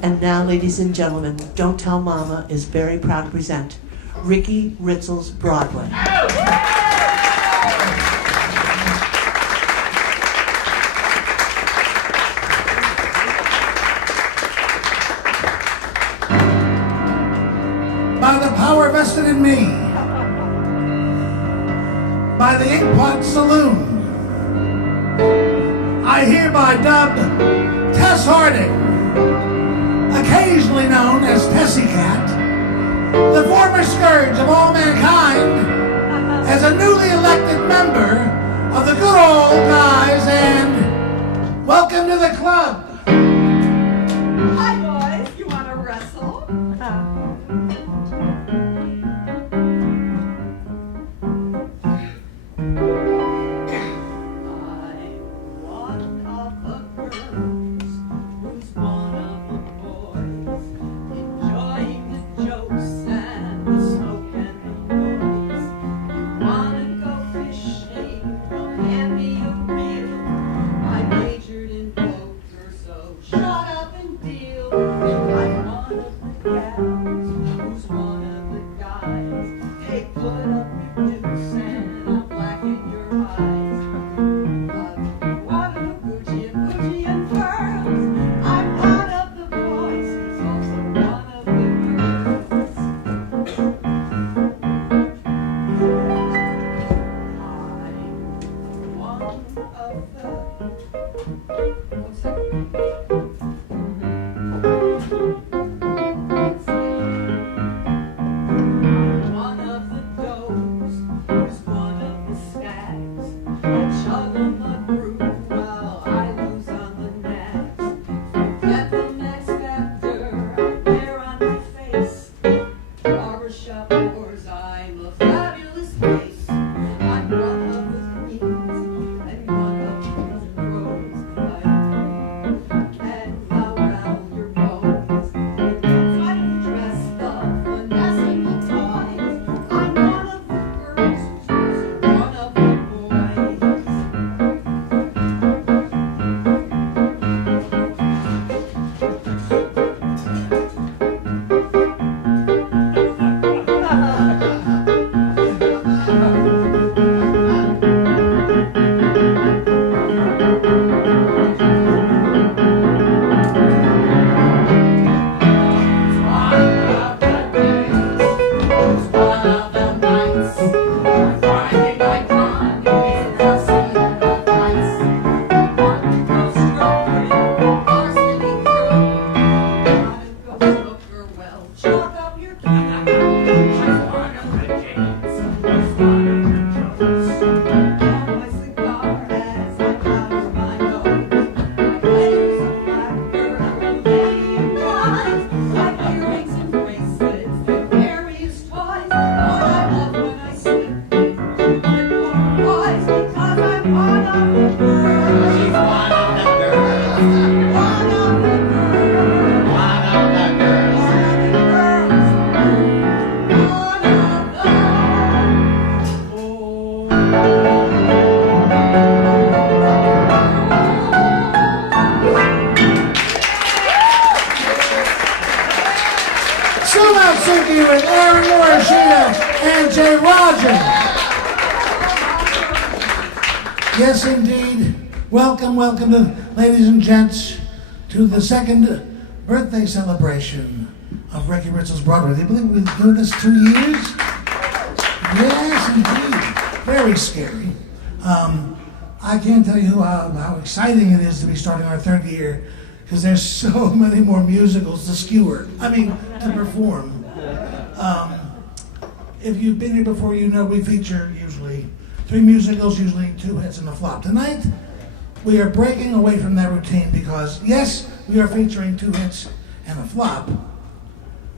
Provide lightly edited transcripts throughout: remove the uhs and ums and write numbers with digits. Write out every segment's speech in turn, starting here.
And now, ladies and gentlemen, Don't Tell Mama is very proud to present Ricky Ritzel's Broadway. By the power vested in me, by the Inkpot Saloon, I hereby dub Tess Harding, occasionally known as Tessie Cat, the former scourge of all mankind, as a newly elected member of the good old guys, and welcome to the club. Hi boys, you want to wrestle? Matsuki with Aaron Morishita and Jay Rogers. Yes, indeed. Welcome, ladies and gents, to the second birthday celebration of Ricky Ritzel's Broadway. Do you believe we've been doing this 2 years? Yes, indeed. Very scary. I can't tell you how exciting it is to be starting our third year, because there's so many more musicals to perform. If you've been here before, you know we feature usually 3 musicals, usually 2 hits and a flop. Tonight, we are breaking away from that routine because, yes, we are featuring 2 hits and a flop,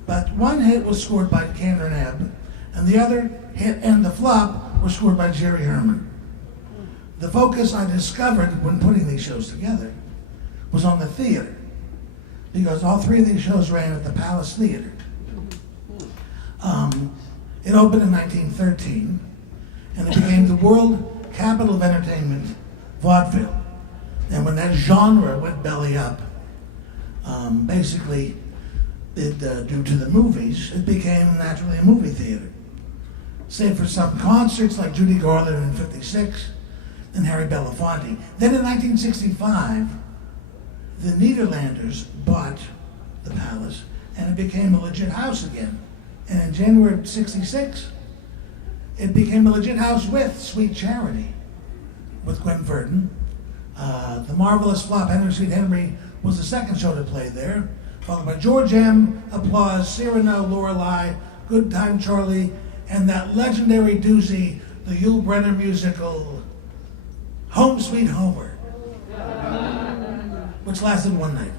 but 1 hit was scored by Kander and Ebb, and the other hit and the flop was scored by Jerry Herman. The focus I discovered when putting these shows together was on the theater, because all 3 of these shows ran at the Palace Theater. It opened in 1913, and it became the world capital of entertainment, vaudeville. And when that genre went belly up, Basically, due to the movies, it became naturally a movie theater. Save for some concerts like Judy Garland in '56 and Harry Belafonte. Then in 1965, the Nederlanders bought the palace and it became a legit house again. And in January of '66, it became a legit house with Sweet Charity, with Gwen Verdon. The marvelous flop Henry Sweet Henry was the second show to play there, followed by George M., Applause, Cyrano, Lorelei, Good Time Charlie, and that legendary doozy, the Yul Brynner musical, Home Sweet Homer, which lasted one night.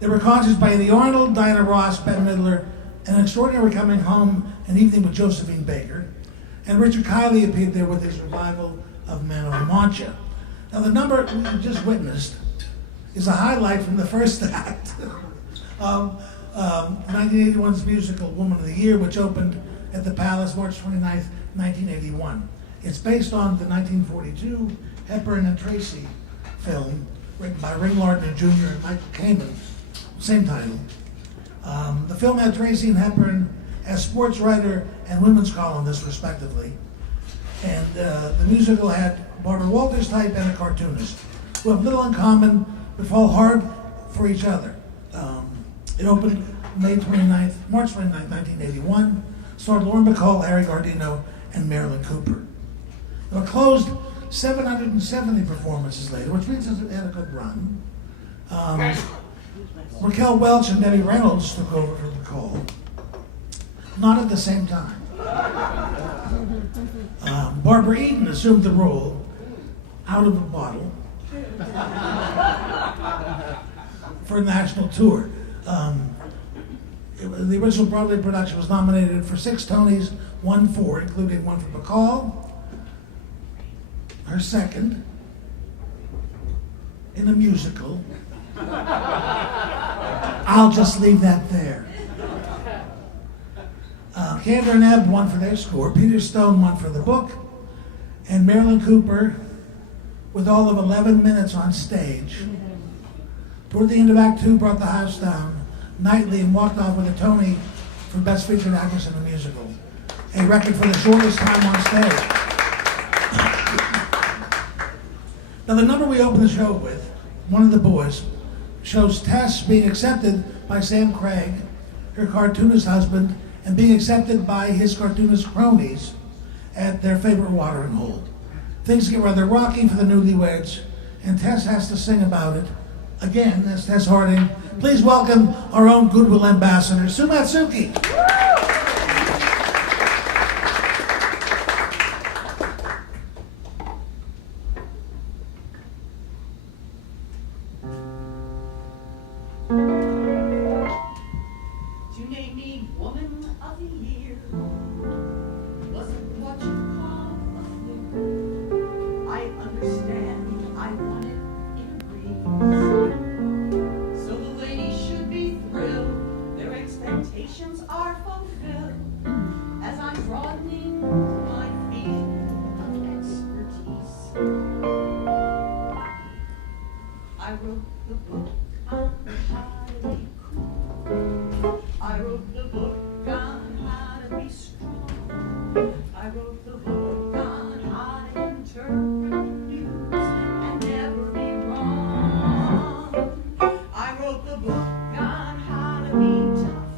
There were concerts by Eddie Arnold, Diana Ross, Bette Midler, An Extraordinary Coming Home, An Evening with Josephine Baker, and Richard Kiley appeared there with his revival of Man on Mancha. Now the number we just witnessed is a highlight from the first act of 1981's musical Woman of the Year, which opened at the Palace March 29th, 1981. It's based on the 1942 Hepburn and Tracy film written by Ring Lardner Jr. and Michael Kamen, same title. The film had Tracy and Hepburn as sports writer and women's columnist, respectively. And the musical had Barbara Walters type and a cartoonist, who have little in common but fall hard for each other. It opened March 29th, 1981, starred Lauren Bacall, Harry Gardino, and Marilyn Cooper. It closed 770 performances later, which means it had a good run. Raquel Welch and Debbie Reynolds took over for Bacall, not at the same time. Barbara Eden assumed the role out of a bottle for a national tour. The original Broadway production was nominated for 6 Tonys, won 4, including one for Bacall, her second, in a musical. I'll just leave that there. Kander and Ebb won for their score, Peter Stone won for the book, and Marilyn Cooper, with all of 11 minutes on stage, toward the end of Act 2, brought the house down nightly and walked off with a Tony for Best Featured Actress in a Musical, a record for the shortest time on stage. Now the number we opened the show with, One of the Boys, shows Tess being accepted by Sam Craig, her cartoonist husband, and being accepted by his cartoonist cronies at their favorite watering hole. Things get rather rocky for the newlyweds, and Tess has to sing about it. Again, that's Tess Harding. Please welcome our own Goodwill Ambassador, Sue Matsuki. You made me Woman of the Year. Wasn't what you call a fluke. I understand I want it in breeze. So the ladies should be thrilled. Their expectations are fulfilled. As I'm broadening my field of expertise. I wrote the book on how to be cool. I wrote the book on how to be strong. I wrote the book on how to interpret news and never be wrong. I wrote the book on how to be tough.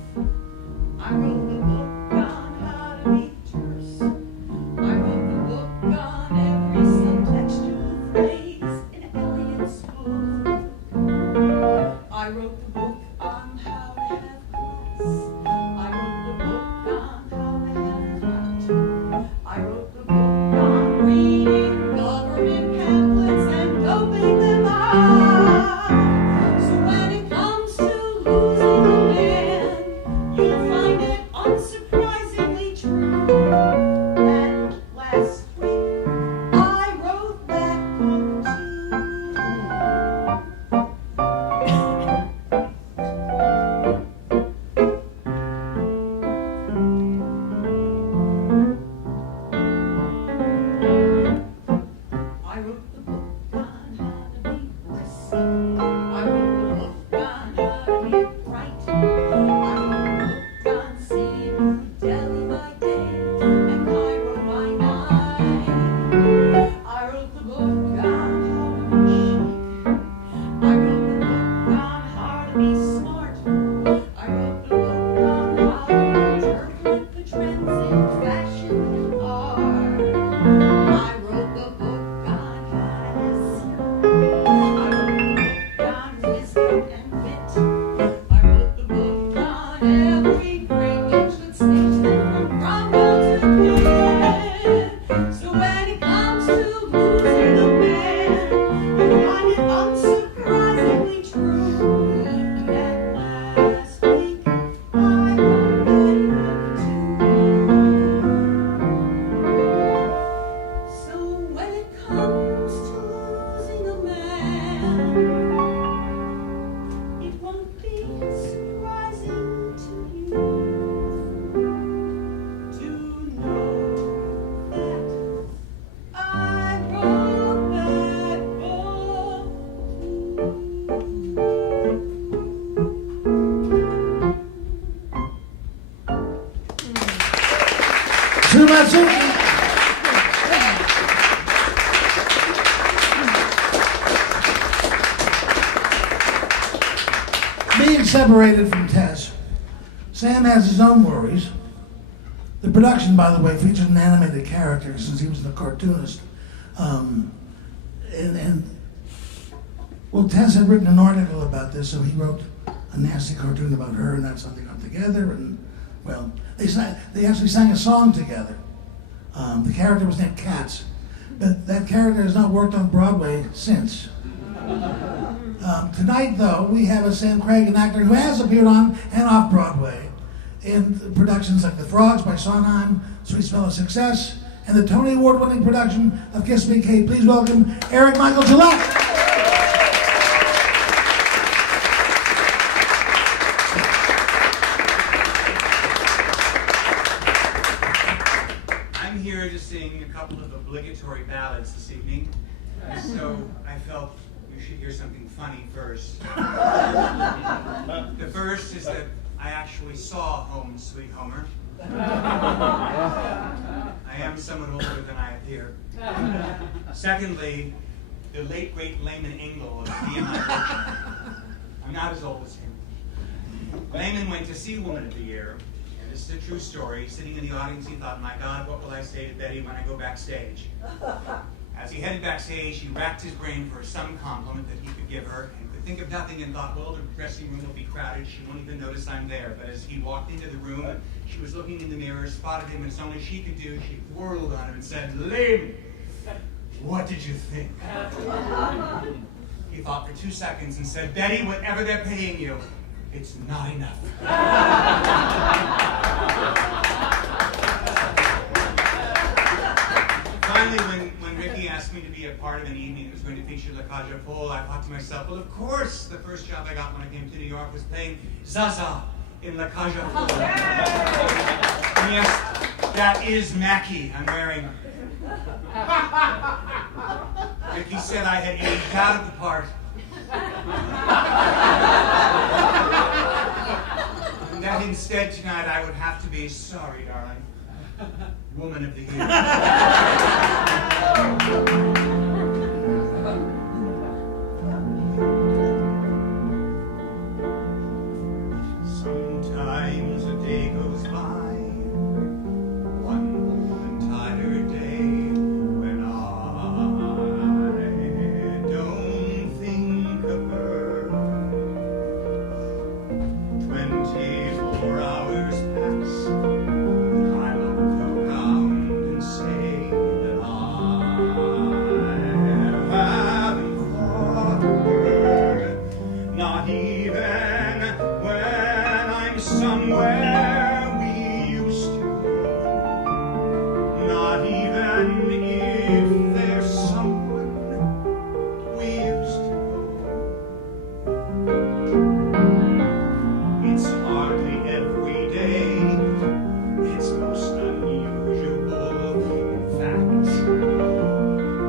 I wrote the book on how to be terse. I wrote the book on every subtextual phrase in Eliot's book. I wrote the book on how to have class. I wrote the book on how to have fun. I wrote the book on reading government pamphlets and doping them out. So when it comes to losing a man, you'll find it unsurprisingly true that last week I wrote that book too. Matsuki. Being separated from Tess, Sam has his own worries. The production, by the way, featured an animated character since he was the cartoonist. Well, Tess had written an article about this, so he wrote a nasty cartoon about her, and that's how they got together. And well, they actually sang a song together. The character was named Katz, but that character has not worked on Broadway since. Tonight, though, we have a Sam Craig, an actor who has appeared on and off Broadway in productions like The Frogs by Sondheim, Sweet Smell of Success, and the Tony Award-winning production of Kiss Me, Kaye. Please welcome Eric Michael Gillett. I'm here to sing a couple of obligatory ballads this evening, so I felt you should hear something funny first. The first is that I actually saw Home Sweet Homer. I am somewhat older than I appear. Secondly, the late great Layman Ingle of BMI. I'm not as old as him. Layman went to see Woman of the Year, and this is a true story. Sitting in the audience, he thought, my God, what will I say to Betty when I go backstage? As he headed backstage, he racked his brain for some compliment that he could give her, and could think of nothing, and thought, well, the dressing room will be crowded, she won't even notice I'm there. But as he walked into the room, she was looking in the mirror, spotted him, and it's only she could do, she whirled on him and said, Layman, what did you think? He thought for 2 seconds and said, Betty, whatever they're paying you, it's not enough. Finally, when Ricky asked me to be a part of an evening that was going to feature La Cage Aux Folles, I thought to myself, well, of course, the first job I got when I came to New York was playing Zaza in La Cage Aux Folles. And yes, that is Mackie I'm wearing. Ricky said I had aged out of the part. And that instead tonight I would have to be, sorry, darling, Woman of the Year. Sometimes a day goes by, one whole entire day, when I don't think of her. 24 hours pass, I look around and say that I haven't thought of her, not even when I'm somewhere we used to go, not even if there's someone we used to know. It's hardly every day, it's most unusual. In fact,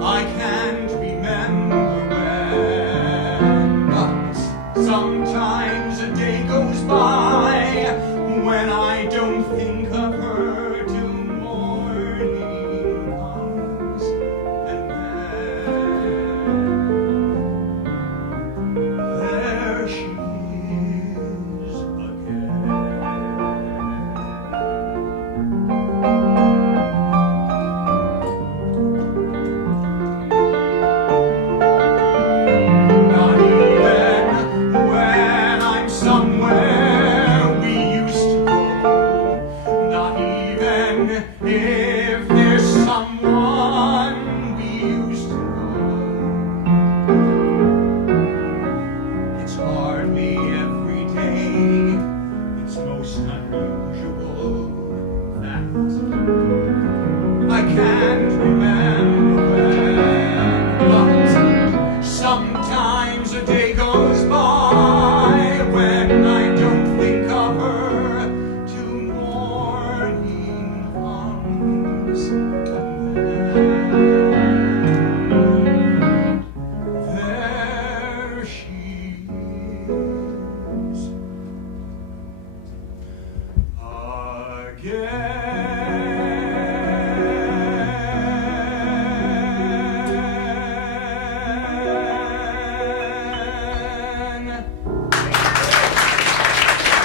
I can't remember when, but sometimes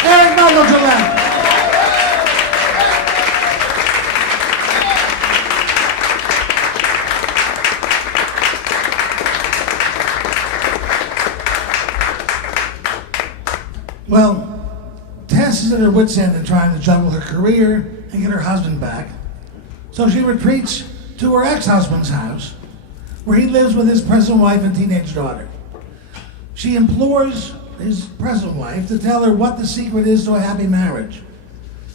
Eric Michael Gillett. Well, Tess is at her wit's end in trying to juggle her career and get her husband back. So she retreats to her ex-husband's house, where he lives with his present wife and teenage daughter. She implores his present wife to tell her what the secret is to a happy marriage.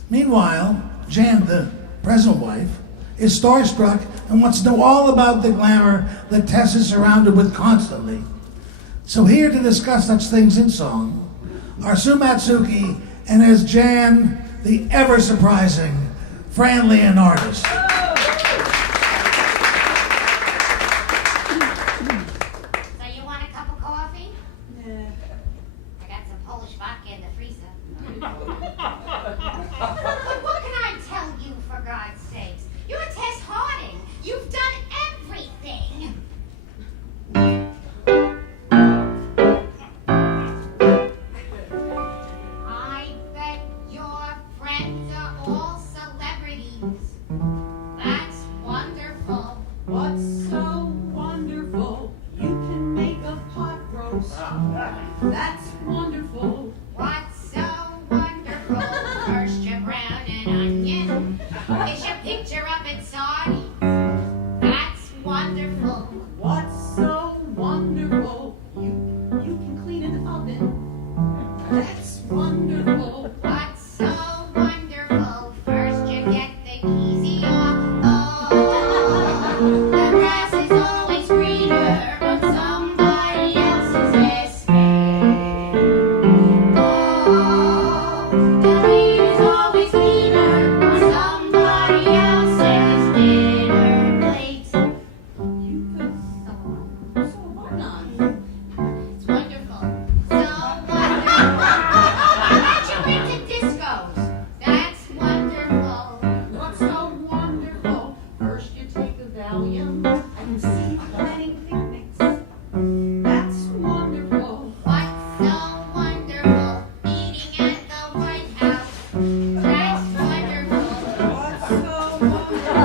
Meanwhile, Jan, the present wife, is starstruck and wants to know all about the glamour that Tess is surrounded with constantly. So here to discuss such things in song are Sue Matsuki and as Jan, the ever-surprising Fran Leonardis. So you want a cup of coffee? I got some Polish vodka in the freezer. What can I tell you, for God's sakes? You're Tess Harding. You've done everything. I bet your friends are all celebrities. That's wonderful. What's so wonderful? You can make a pot roast. That's wonderful. What's so wonderful? First you brown an onion, fish a picture of it sardines. That's wonderful. What's so wonderful? You can clean an oven. That's wonderful. What's so wonderful? First you get the easy off. Oh, the grass is always greener on somebody else's estate. Oh, the weed is always cleaner on somebody else's dinner plate. You could so why not? It's wonderful. So wonderful. How'd you into discos? That's wonderful. What's so wonderful? First you take a Valium and see planning picnics. That's wonderful. What's so wonderful? Eating at the White House. That's wonderful. What's so wonderful?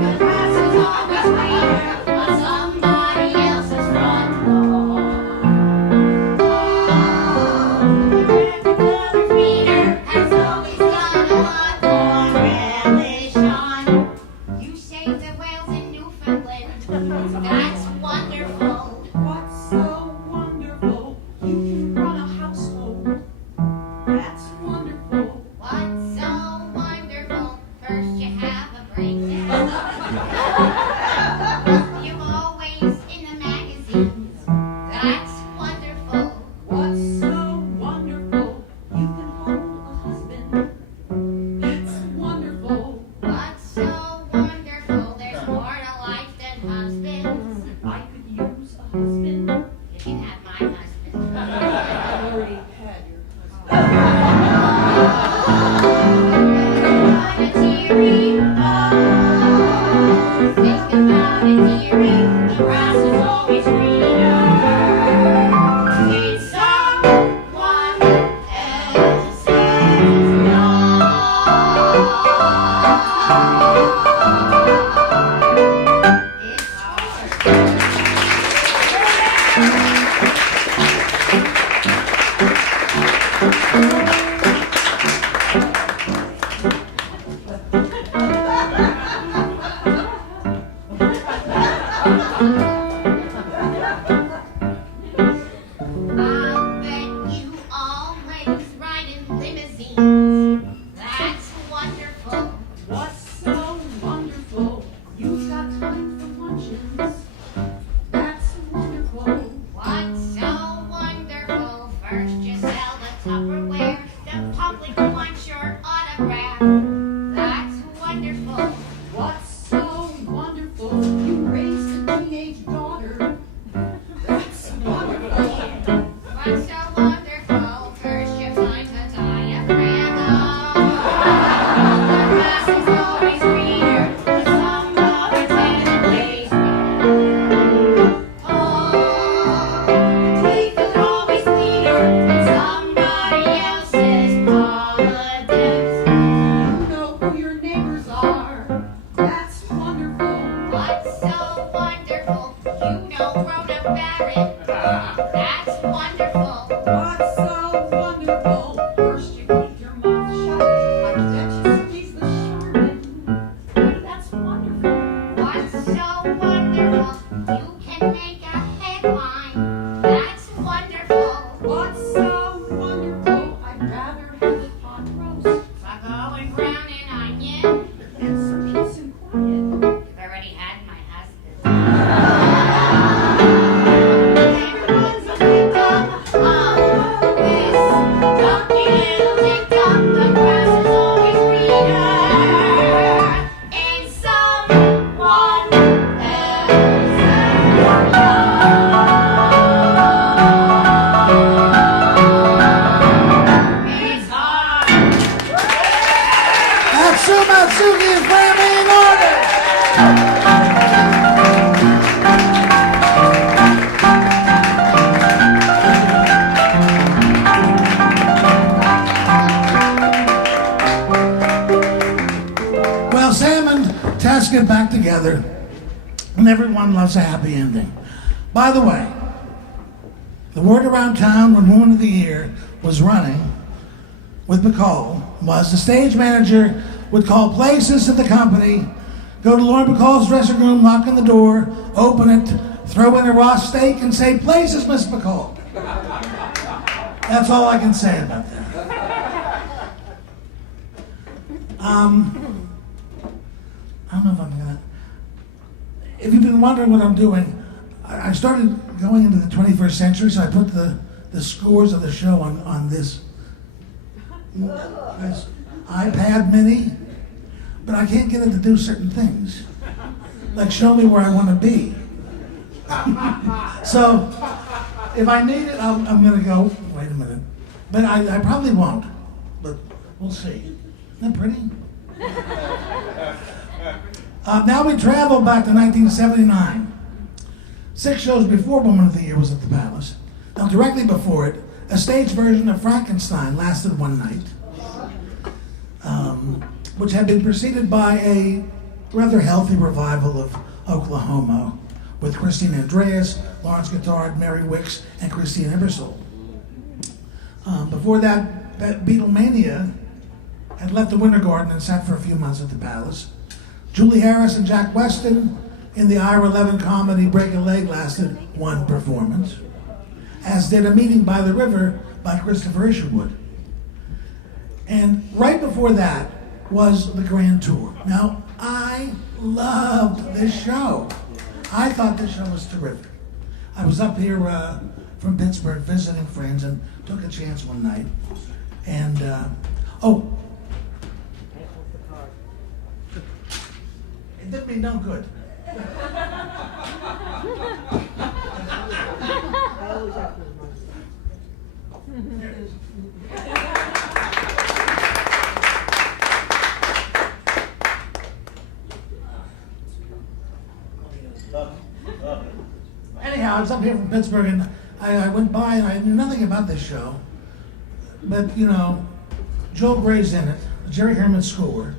The grass is always greener on somebody else's front lawn. Oh, the grass greener has always got a lot more relish on. You save the whales in Newfoundland. That's wonderful. What's so wonderful? You can run a household. That's wonderful. What's so wonderful? First you have a breakdown. You're always in the magazines. That's wonderful. What's so wonderful? You can hold a husband. That's wonderful. What's so wonderful? There's more to life than husbands. I could use a husband. You can have my husband. I already had your husband. On a teary oh, think about a dearie. The grass is always greener. It's someone else's lawn. It's hard. I bet you always ride in limousines. That's wonderful. What's so wonderful? You've got time for luncheons. That's wonderful. What's parrot. That's wonderful. What's so wonderful? First you keep your mouth shut, like that you squeeze the Charmin. That's wonderful. What's so wonderful? You can make a headline. That's wonderful. What's so wonderful? I'd rather have it pot roast Bucko and brown and onion. and some peace and quiet. I've already had my husband. Everyone's a victim of this dumpy little TikTok. The grass is always greener in someone else's yard. It's hard. That's Matsuki and Fran Leonardis. Well, Sam and Tess get back together, and everyone loves a happy ending. By the way, the word around town when Woman of the Year was running with McCall was the stage manager would call places to the company, go to Lauren McCall's dressing room, knock on the door, open it, throw in a raw steak, and say, "Places, Miss McCall." That's all I can say about that. I don't know if I'm gonna. If you've been wondering what I'm doing, I started going into the 21st century, so I put the scores of the show on this iPad mini, but I can't get it to do certain things, like show me where I want to be. So if I need it, I'm going to go, wait a minute. But I probably won't, but we'll see. Isn't that pretty? Now we travel back to 1979. 6 shows before Woman of the Year was at the Palace. Now directly before it, a stage version of Frankenstein lasted one night, which had been preceded by a rather healthy revival of Oklahoma with Christine Andreas, Lawrence Guittard, Mary Wicks, and Christine Ebersole. Before that, Beatlemania had left the Winter Garden and sat for a few months at the Palace. Julie Harris and Jack Weston in the Ira Levin comedy Break a Leg lasted one performance, as did A Meeting by the River by Christopher Isherwood. And right before that was the Grand Tour. Now, I loved this show. I thought this show was terrific. I was up here from Pittsburgh visiting friends and took a chance one night. And, it did me no good. Anyhow, I was up here from Pittsburgh and I went by and I knew nothing about this show. But, you know, Joel Gray's in it, Jerry Herman score.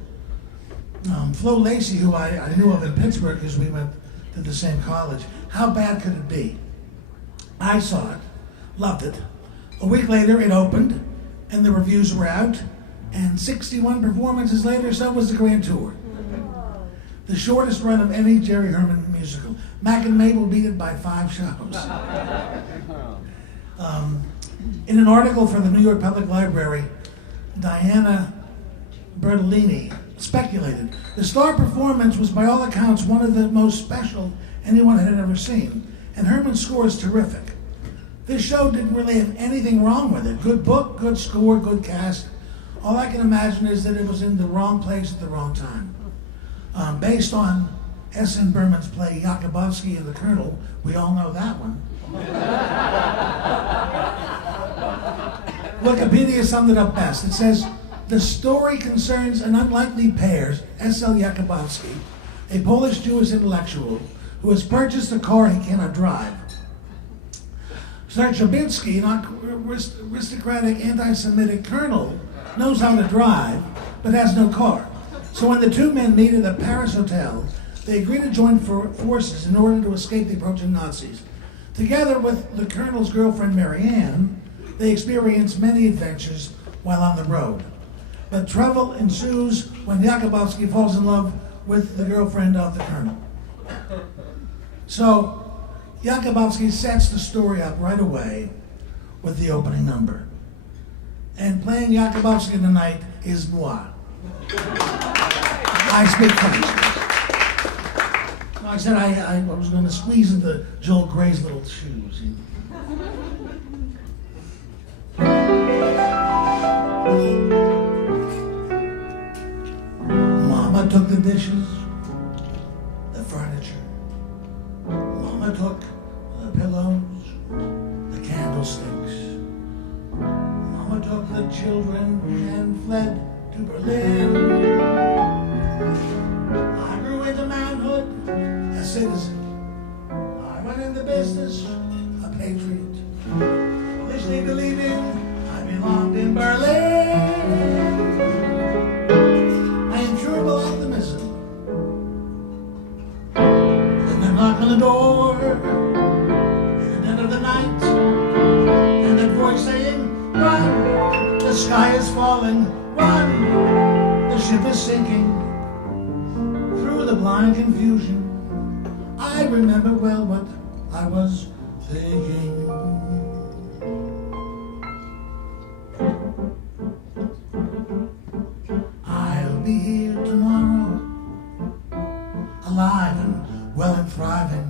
Flo Lacey, who I knew of in Pittsburgh because we went to the same college. How bad could it be? I saw it, loved it. A week later, it opened, and the reviews were out, and 61 performances later, so was the Grand Tour. The shortest run of any Jerry Herman musical. Mac and Mabel beat it by 5 shows. In an article for the New York Public Library, Diana Bertolini speculated the star performance was by all accounts one of the most special anyone had ever seen, and Herman's score is terrific. This show didn't really have anything wrong with it. Good book, good score, good cast. All I can imagine is that it was in the wrong place at the wrong time. Based on S.N. Berman's play Yakubovsky and the Colonel, we all know that one. Wikipedia summed it up best. It says, the story concerns an unlikely pair, S.L. Yakubovsky, a Polish-Jewish intellectual who has purchased a car he cannot drive. Zarzhabinsky, an aristocratic anti-Semitic colonel, knows how to drive, but has no car. So when the two men meet at a Paris hotel, they agree to join forces in order to escape the approaching Nazis. Together with the Colonel's girlfriend Marianne, they experience many adventures while on the road. But trouble ensues when Jakubowski falls in love with the girlfriend of the Colonel. So Jakubowski sets the story up right away with the opening number. And playing Jakubowski tonight is moi. I speak French. I said I was going to squeeze into Joel Gray's little shoes. Mama took the dishes, the furniture. Mama took the pillows, the candlesticks. Mama took the children and fled to Berlin. I grew into manhood, a citizen. I went into business, a patriot. Foolishly believing I belonged in Berlin. My incurable optimism. Then a knock on the door at the dead of the night, and that voice saying, "Run, the sky is falling, run, the ship is sinking." Through the blind confusion, I remember well what I was thinking. I'll be here tomorrow, alive and well and thriving.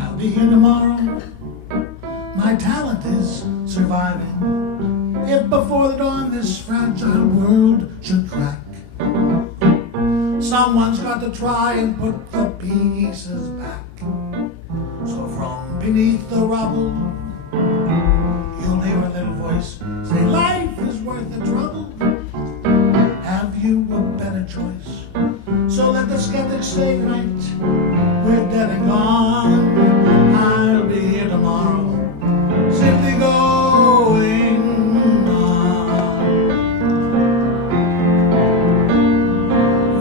I'll be here tomorrow, my talent is surviving. If before the dawn this fragile world should crack, someone's got to try and put the pieces back. So from beneath the rubble, you'll hear a little voice say, "Life is worth the trouble. Have you a better choice?" So let the skeptics say tonight, we're dead and gone. I'll be here tomorrow, simply going on.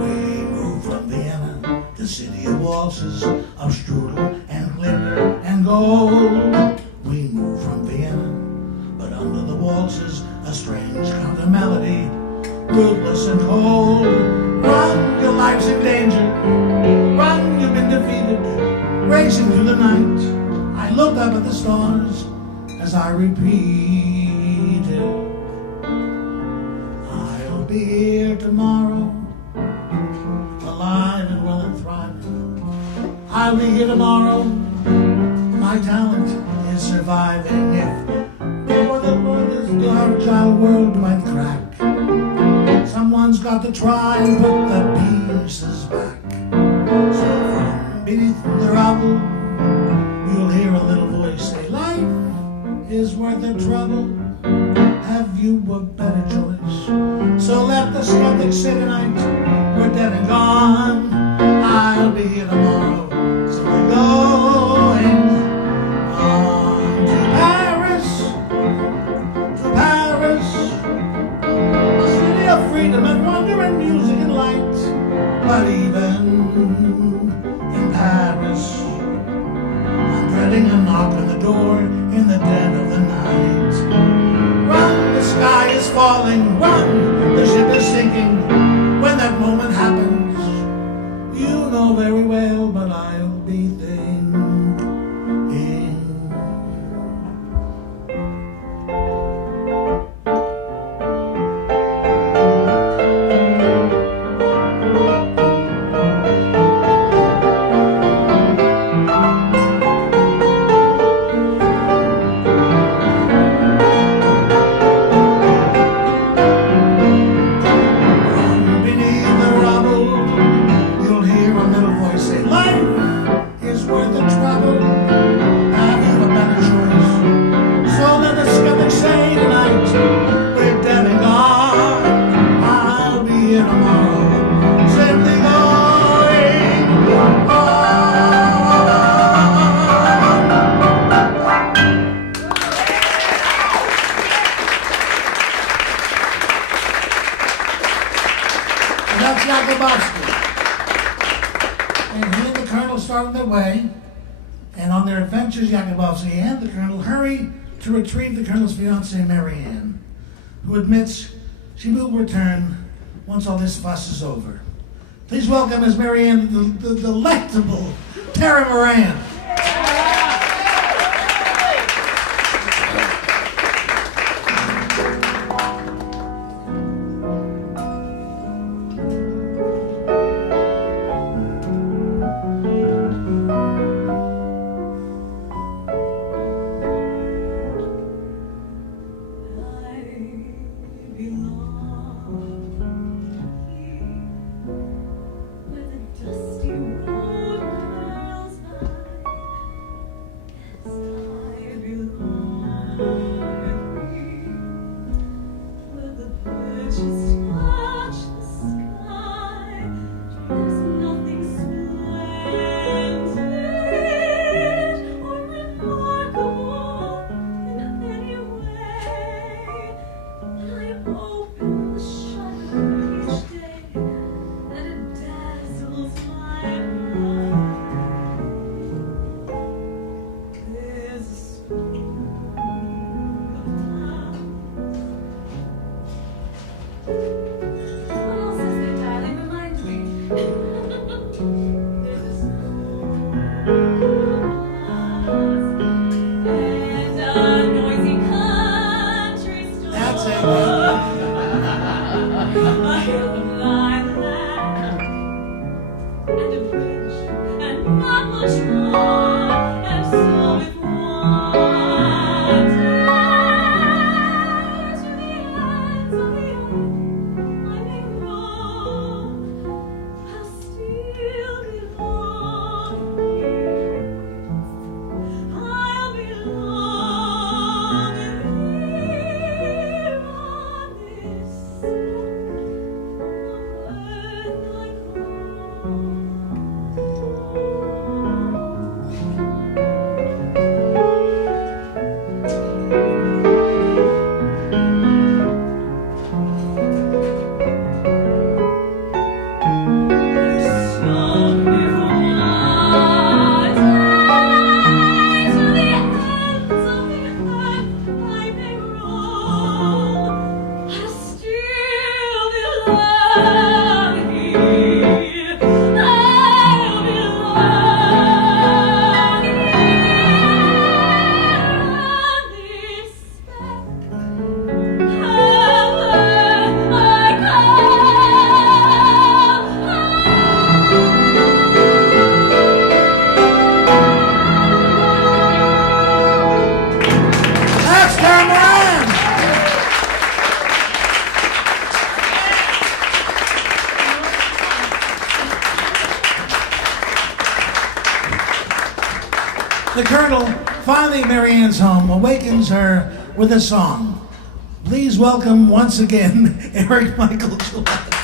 We moved from Vienna, the city of waltzes, of strudel and glitter and gold. We moved from Vienna, but under the waltzes, a strange counter melody, ruthless and cold. Run, your life's in danger. Run, you've been defeated. Racing through the night, I looked up at the stars as I repeated, I'll be here tomorrow, alive and well and thriving. I'll be here tomorrow, my talent is surviving. If before the world is fragile world might crack, someone's got to try and put the pieces back. So from beneath the rubble, you'll hear a little voice say, "Life is worth the trouble. Have you a better choice?" So let the skeptics say tonight, we're dead and gone. I'll be here tomorrow, so we're going on to Paris, city of freedom and wonder and music and light. But even in Paris, I'm dreading a knock on the door in the dead of the night. Run, the sky is falling, run, the ship is sinking. When that moment happens, you know very well, but I'll be thinking. Masters Yakubovsky and the Colonel hurry to retrieve the Colonel's fiancée, Marianne, who admits she will return once all this fuss is over. Please welcome as Marianne the delectable Tara Moran. The Colonel, finally Marianne's home, awakens her with a song. Please welcome once again Eric Michael Gillett.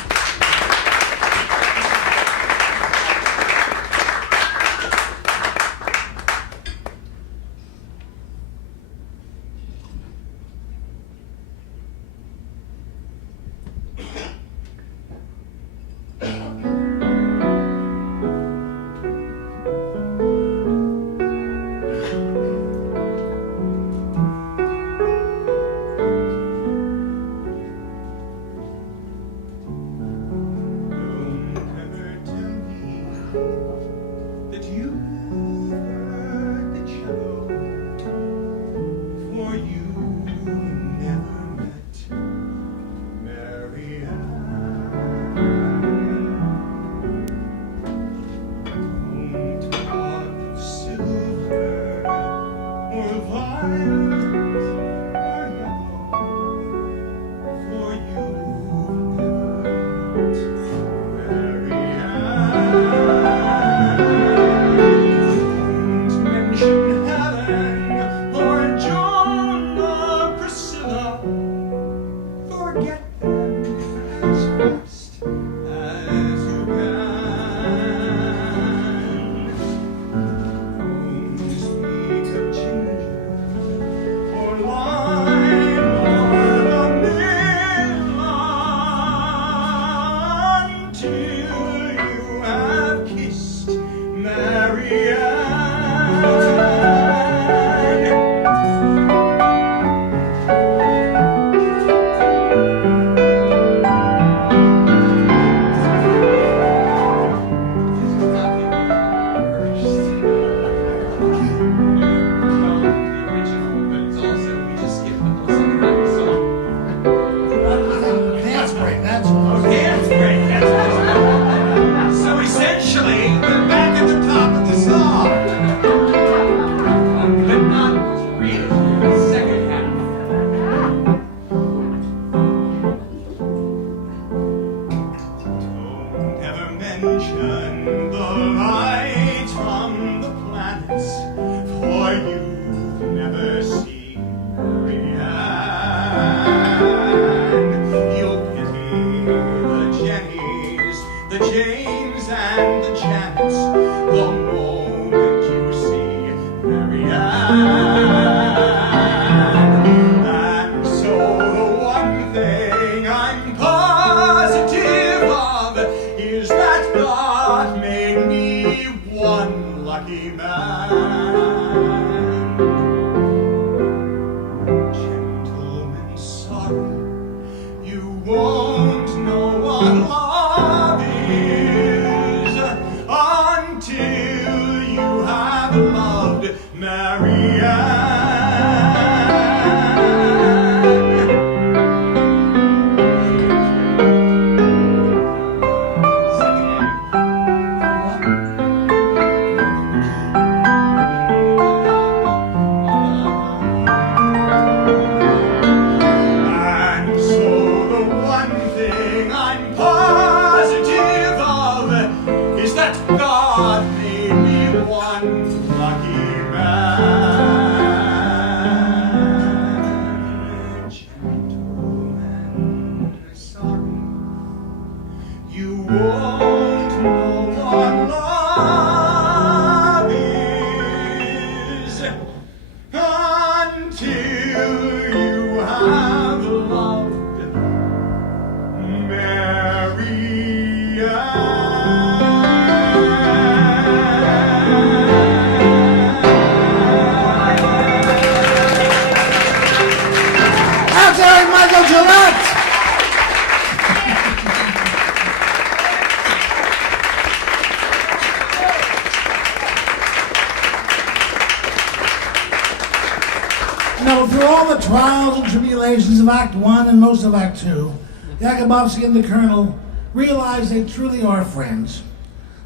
No, through all the trials and tribulations of Act 1 and most of Act 2, Yakubovsky and the Colonel realize they truly are friends.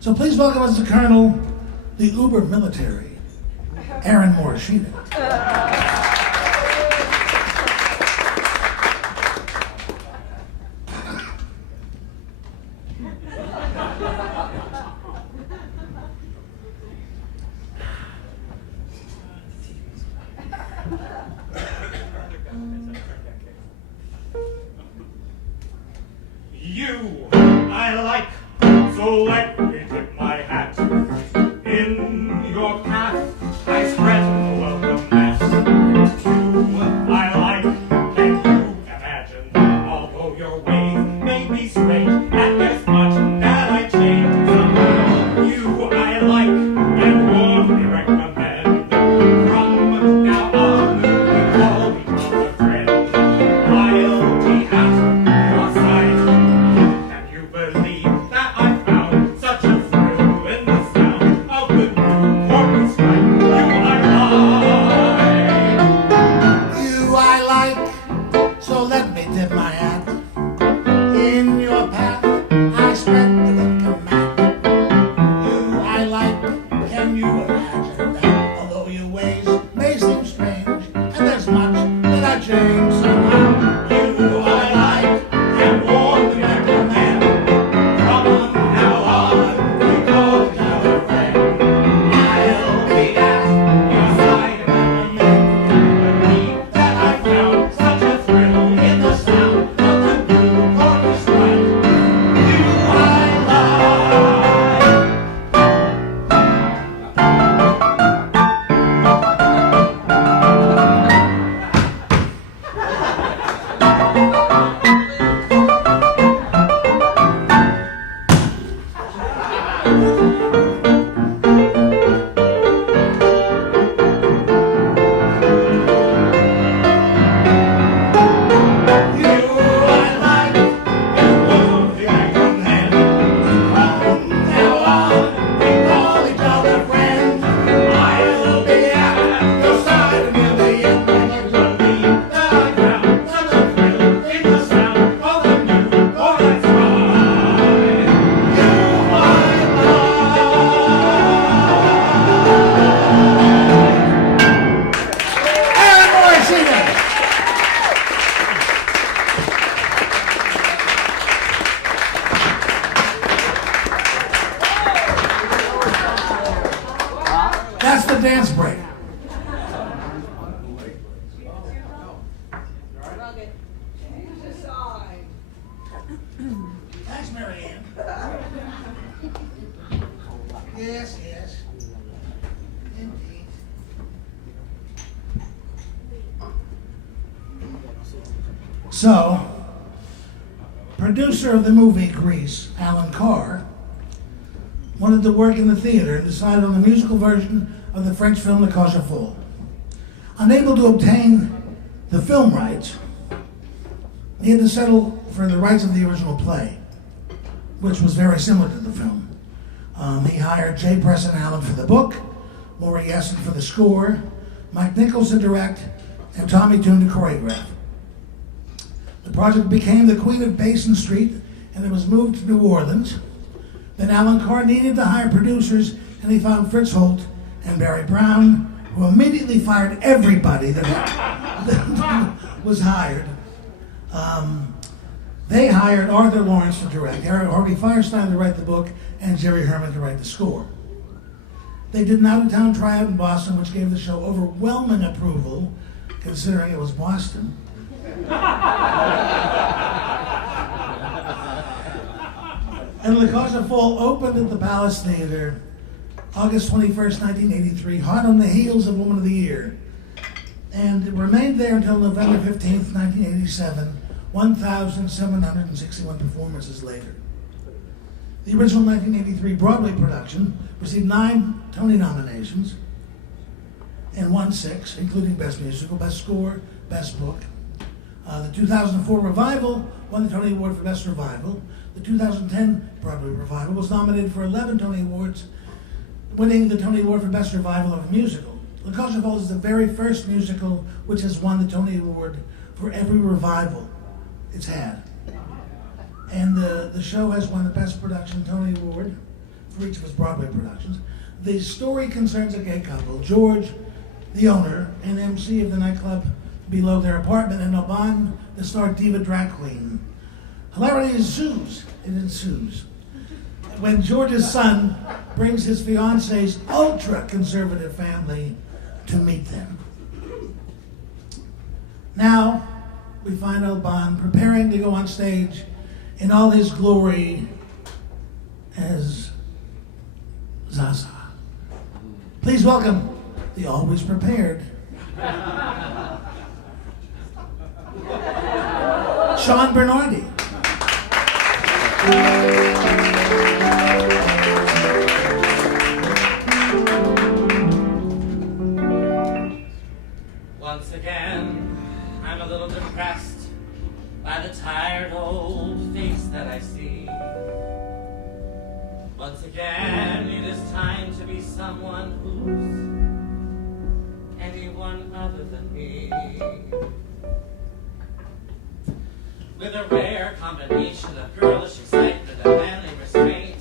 So please welcome as the Colonel, the uber military, Aaron Morishita. You, I like, so let me tip my hat. In your path, I spread a welcome mat. You, I like, can you imagine? Although your ways may be strange, and there's much that I change. Somehow, you, I like, and warmly recommend. From now on, we call each other friends. I'll be at your side. Can you believe that I found such a thrill in the sound of the new chorus strike? You I like, so let me tip my hat. In your path, I spread the welcome mat. You I like, can you imagine that? Although your ways may seem strange, and there's much that I change somehow. You I like, and warmly recommend. From now on, we call each other friend. I'll be at your side and believe that I found such a thrill in the sound of the new chorus strike. You I like. Aaron Morishita. That's the dance break. Thanks, Mary Ann. Yes, yes. Indeed. So, producer of the movie Grease, Alan Carr, wanted to work in the theater and decided on the musical version of the French film Cage Aux Folles. Unable to obtain the film rights, he had to settle for the rights of the original play, which was very similar to the film. He hired J. Preston Allen for the book, Laurie Essen for the score, Mike Nichols to direct, and Tommy Tune to choreograph. The project became The Queen of Basin Street, and it was moved to New Orleans. Then Alan Carr needed to hire producers, and he found Fritz Holt and Barry Brown, who immediately fired everybody that was hired. They hired Arthur Lawrence to direct, Harvey Firestein to write the book, and Jerry Herman to write the score. They did an out-of-town tryout in Boston, which gave the show overwhelming approval, considering it was Boston. And Cage Aux Folles opened at the Palace Theater August 21st, 1983, hot on the heels of Woman of the Year. And it remained there until November 15th, 1987, 1,761 performances later. The original 1983 Broadway production received 9 Tony nominations and won 6, including Best Musical, Best Score, Best Book. The 2004 revival won the Tony Award for Best Revival. The 2010 Broadway revival was nominated for 11 Tony Awards, winning the Tony Award for Best Revival of a Musical. Cage Aux Folles is the very first musical which has won the Tony Award for every revival it's had. And the show has won the Best Production Tony Award for each of its Broadway productions. The story concerns a gay couple, George, the owner, and MC of the nightclub below their apartment, and Alban, the star diva drag queen. Hilarity ensues. It ensues when George's son brings his fiance's ultra-conservative family to meet them. Now, we find Alban preparing to go on stage in all his glory as Zaza. Please welcome the always prepared Sean Bernardi. Once again, I'm a little depressed by the tired old face that I see. Once again, it is time to be someone who's anyone other than me. With a rare combination of girlish excitement and manly restraint,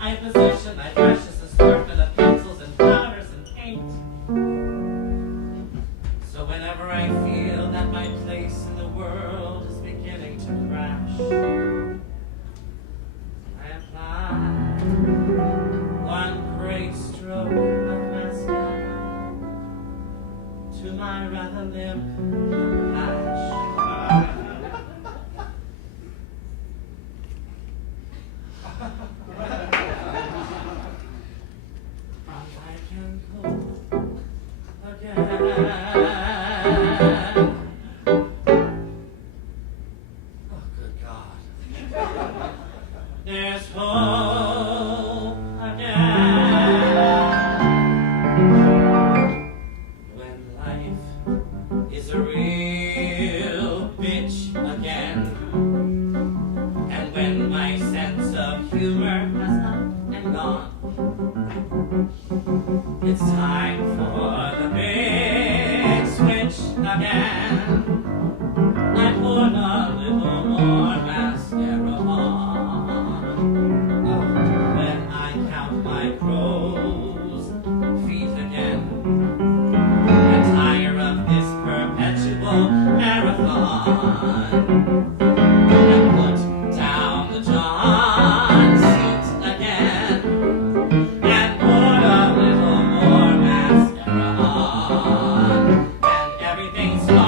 I position my precious assortment of pencils and powders and paint. So whenever I feel that my place in the world is beginning to crash, I apply one great stroke of mascara to my rather limp lash. I can go again. Oh, good God. There's hope again. When life is a real bitch again. And when my sense of humor has up and gone, it's time for the big switch again. I put a little more mascara on. Oh, when I count my crow's feet again. I'm tired of this perpetual marathon. I put down the John seat again and put a little more mascara on, and everything's fine.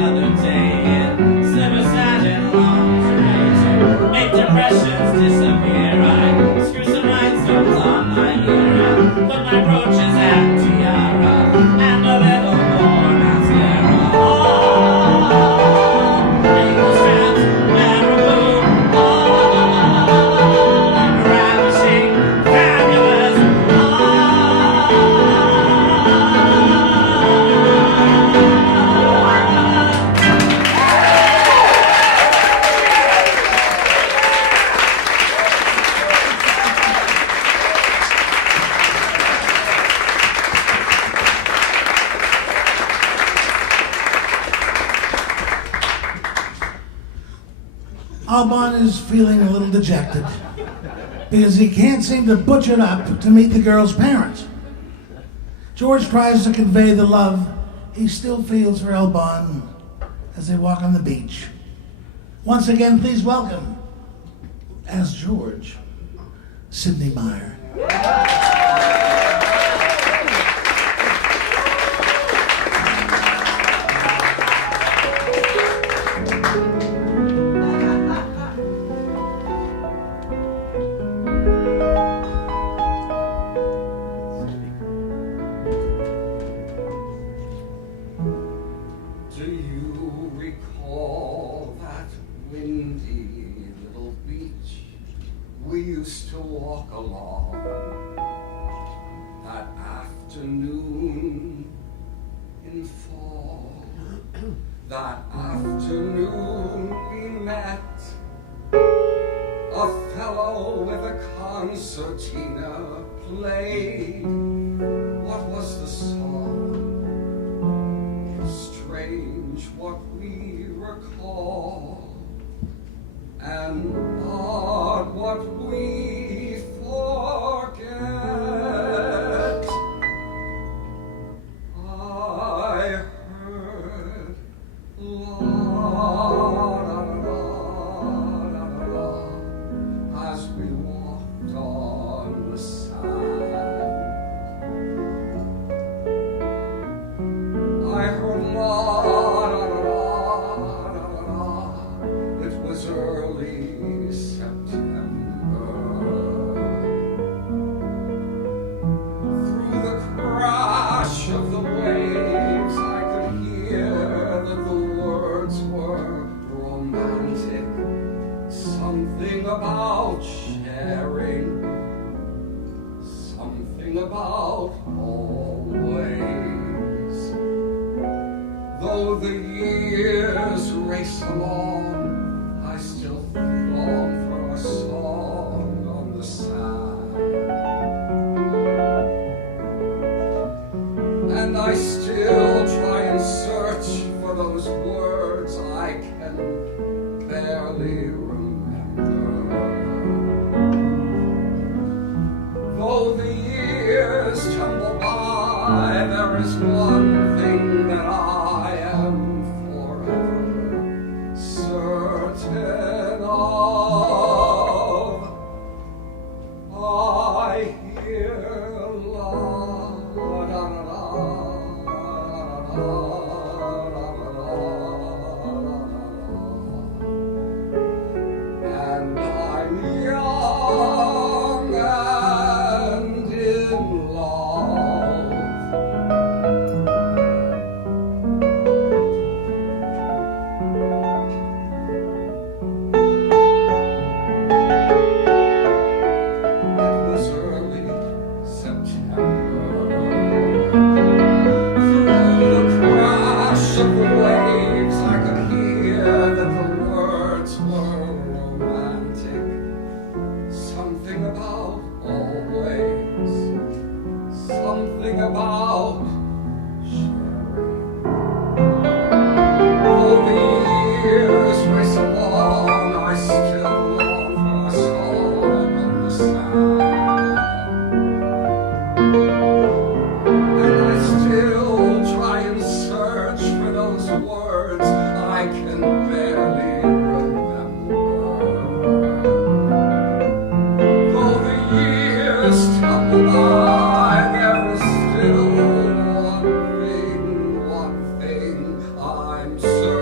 another day in slippers and lingerie to make depressions disappear. I screw some rhinestones on my ear and put my brooches and tiara and a little more mascara. Oh, ankle straps, marabou, oh, ravishing, fabulous, Alban is feeling a little dejected because he can't seem to butch it up to meet the girl's parents. George tries to convey the love he still feels for Alban as they walk on the beach. Once again, please welcome, as George, Sidney Myer. Do you recall that windy little beach we used to walk along? That afternoon in fall, that afternoon we met a fellow with a concertina played. What was the song? Strange what we recall, and odd what we forget. I heard la la la la la as we walked on the sand. I heard la la la la la. It was early September. Through the crash of the waves, I could hear that the words were romantic. Something about sharing, something about always. Though the years race along, I still long for a song on the sand. And I still try and search for those words I can barely remember. Though the years tumble by, there is one thing that I am forever certain of. I hear la la la la and I'm young and in love. It was early September. Through the crash of the waves, I could hear that the words were romantic. Something about always, something about sharing. Though the years race along, I still long for a song on the sand. And I still try and search for those words I can barely remember. Though the years tumble by, there is still one thing I'm certain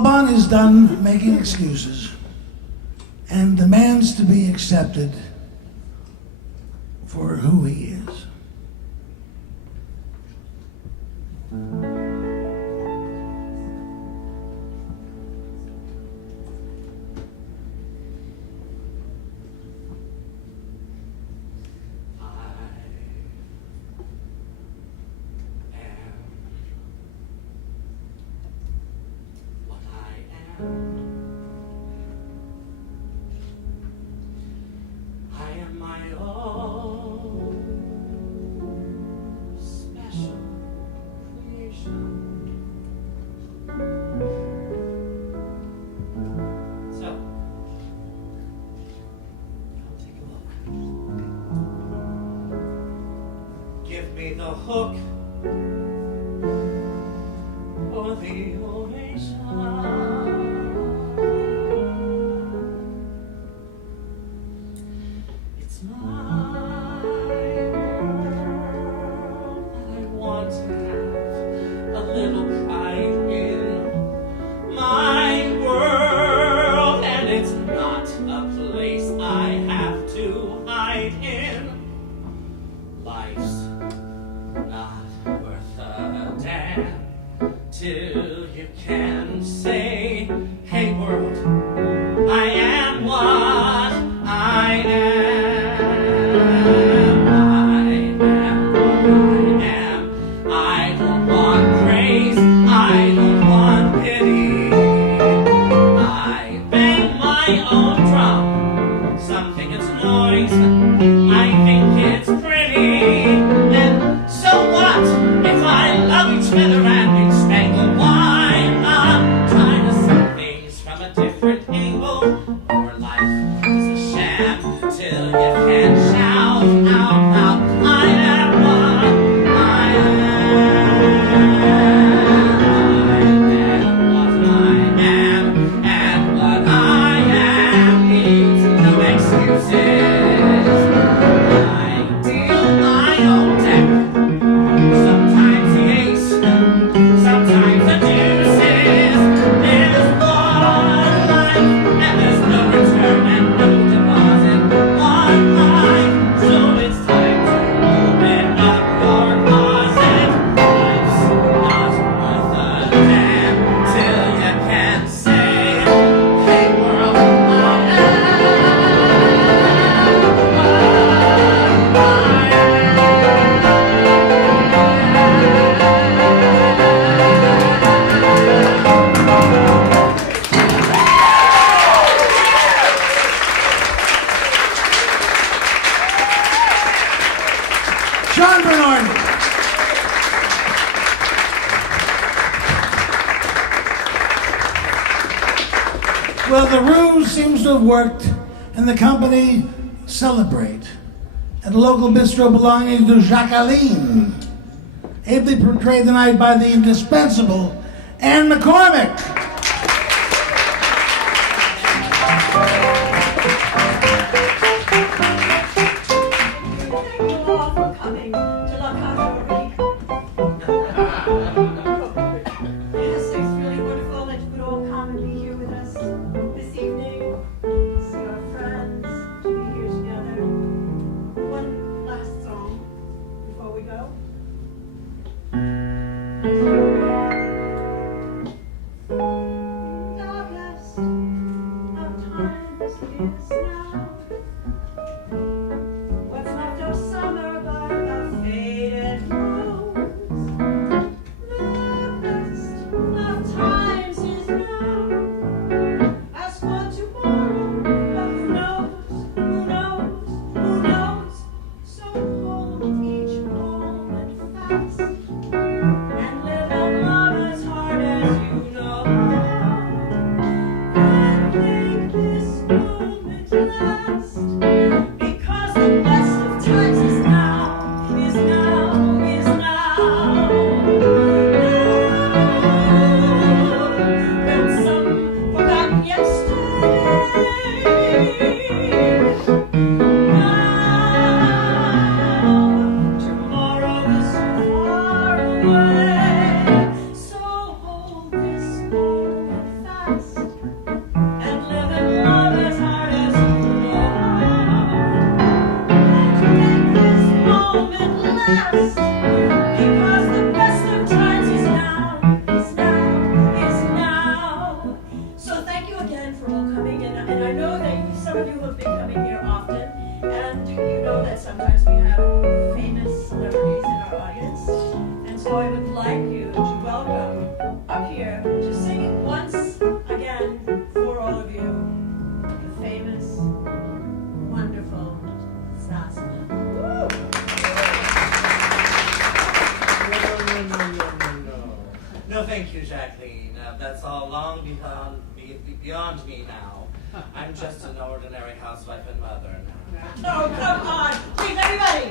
Alban is done making excuses and demands to be accepted for who he is. I am my own special creation. So, I'll take a look. Give me the hook or the ovation. Till you can say, hey world, I am what I am. I am what I am. I don't want praise, I don't want pity. I bang my own drum. Some think it's noise, I think it's pretty. And so what if I love each other and Sean Bernardi. Well, the ruse seems to have worked, and the company celebrate at a local bistro belonging to Jacqueline, ably portrayed tonight by the indispensable Anne McCormack. fast. Because the best of times is now, is now, is now. So thank you again for all coming, and I know that some of you have been coming here often, and you know that sometimes we have famous celebrities in our audience, and so I would like you to welcome up here to sing once again for all of you, the famous, wonderful Sasha. No, thank you, Jacqueline. That's all long beyond me now. I'm just an ordinary housewife and mother now. Oh, come on. Please, everybody.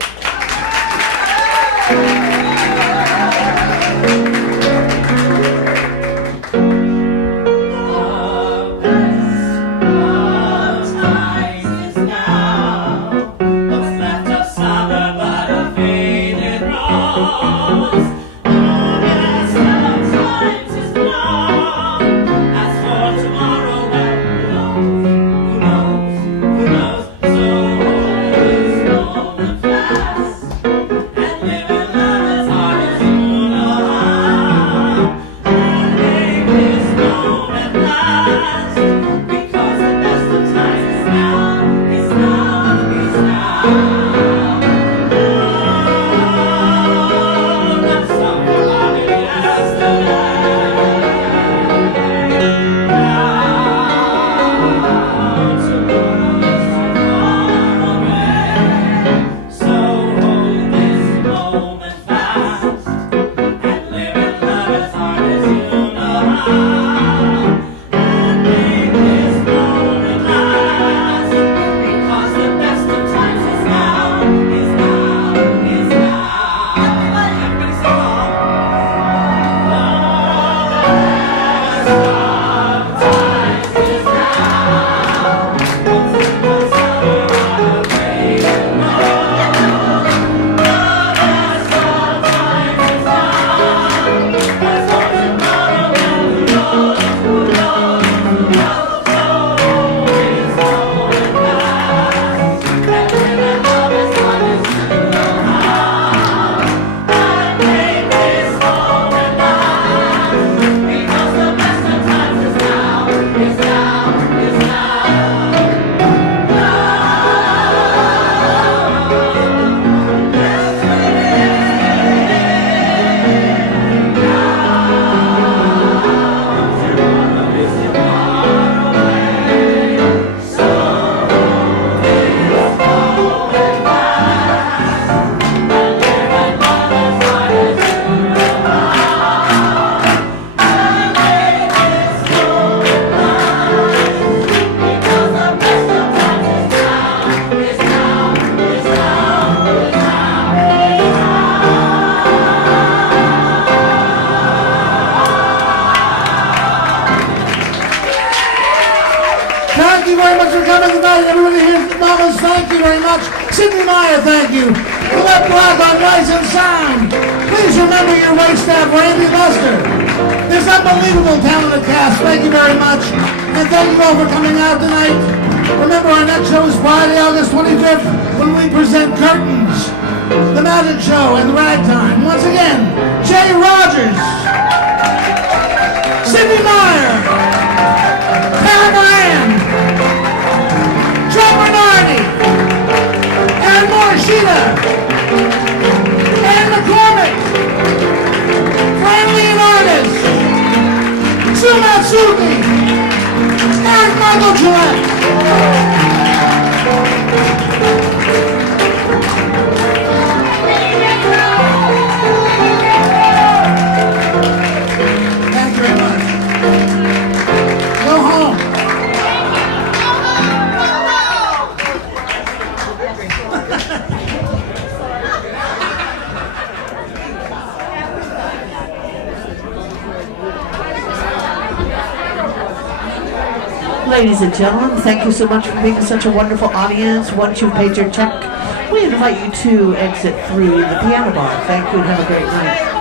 Thank you very much. Sidney, Myer, thank you. Gillett Black on Rice and Sound. Please remember your wait staff, Randy Buster. This unbelievable talented cast, thank you very much. And thank you all for coming out tonight. Remember, our next show is Friday, August 25th, when we present Curtains, The Magic Show, and Ragtime. Once again, Jay Rogers, Sidney Myer, Moran, Sean Bernardi, and Morishita, and McCormack, Fran Leonardis, Matsuki, and Michael Gillett. Thank you very much. Go home. Ladies and gentlemen, thank you so much for being such a wonderful audience. Once you've paid your check, we invite you to exit through the piano bar. Thank you and have a great night.